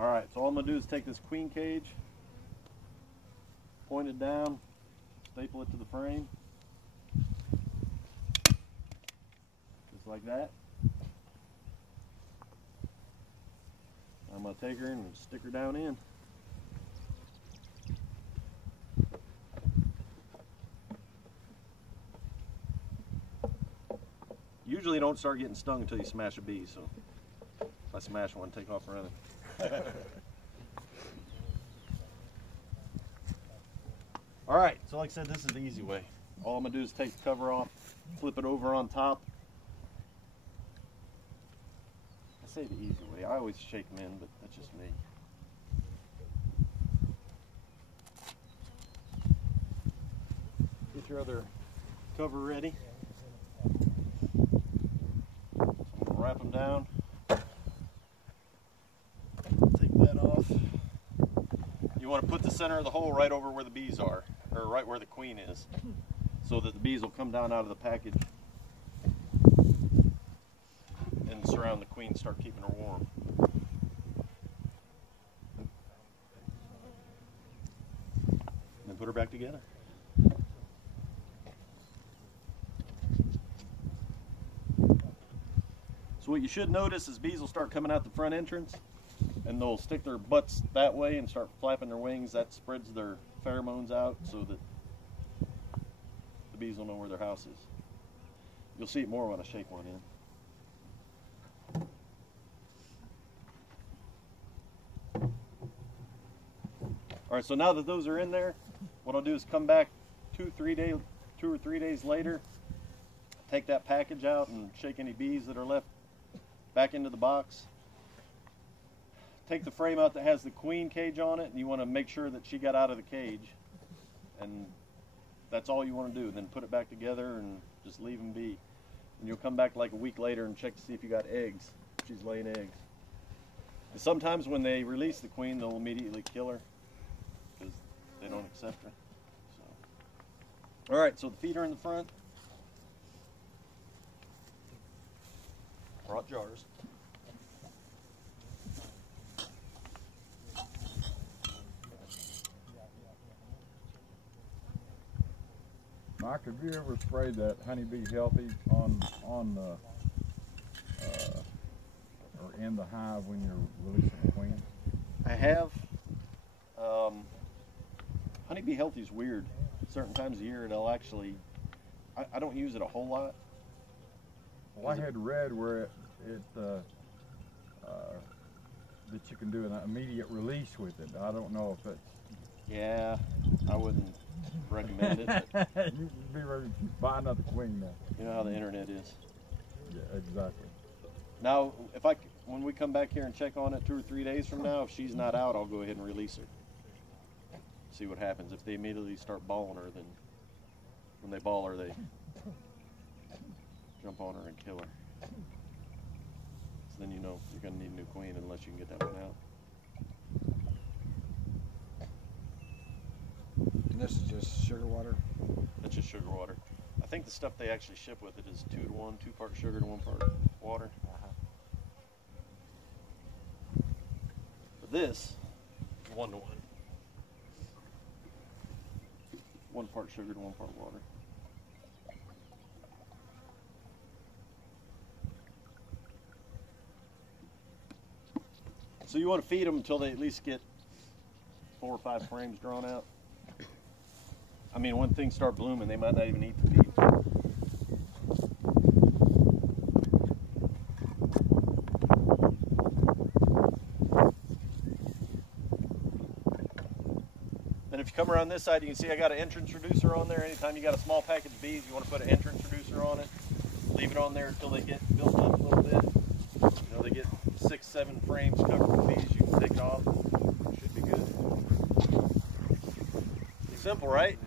Alright, so all I'm going to do is take this queen cage, point it down, staple it to the frame, just like that. I'm going to take her and stick her down in. Usually don't start getting stung until you smash a bee, so if I smash one, take off running. Alright, so like I said, this is the easy way. All I'm going to do is take the cover off, flip it over on top. I say the easy way. I always shake them in, but that's just me. Get your other cover ready. Wrap them down, take that off. You want to put the center of the hole right over where the bees are, or right where the queen is, so that the bees will come down out of the package and surround the queen, start keeping her warm. And then put her back together. So what you should notice is bees will start coming out the front entrance and they'll stick their butts that way and start flapping their wings. That spreads their pheromones out so that the bees will know where their house is. You'll see it more when I shake one in. Alright, so now that those are in there, what I'll do is come back 2 or 3 days later, take that package out and shake any bees that are left back into the box. Take the frame out that has the queen cage on it, and you want to make sure that she got out of the cage, and that's all you want to do. Then put it back together and just leave them be, and you'll come back like a week later and check to see if you got eggs, if she's laying eggs. And sometimes when they release the queen, they'll immediately kill her because they don't accept her. So, all right, so the feet are in the front. Brought jars. Mike, have you ever sprayed that honeybee healthy on or in the hive when you're releasing the queen? I have. Honeybee healthy is weird. Certain times of year it'll actually, I don't use it a whole lot. Well, I had read where that you can do an immediate release with it. I don't know if it's... Yeah, I wouldn't recommend it. You'd be ready to buy another queen now. You know how the internet is. Yeah, exactly. Now, when we come back here and check on it 2 or 3 days from now, if she's not out, I'll go ahead and release her. See what happens. If they immediately start balling her, then when they ball her, they jump on her and kill her. So then you know you're going to need a new queen unless you can get that one out. And this is just sugar water? That's just sugar water. I think the stuff they actually ship with it is 2 to 1, 2 parts sugar to 1 part water. But this is 1 to 1. 1 part sugar to 1 part water. So you want to feed them until they at least get 4 or 5 frames drawn out. I mean, when things start blooming, they might not even eat the feed. And if you come around this side, you can see I got an entrance reducer on there. Anytime you got a small package of bees, you want to put an entrance reducer on it. Leave it on there until they get built up a little bit. You know, they get 6, 7 frames covered with bees. You can take it off. Should be good. Simple, right?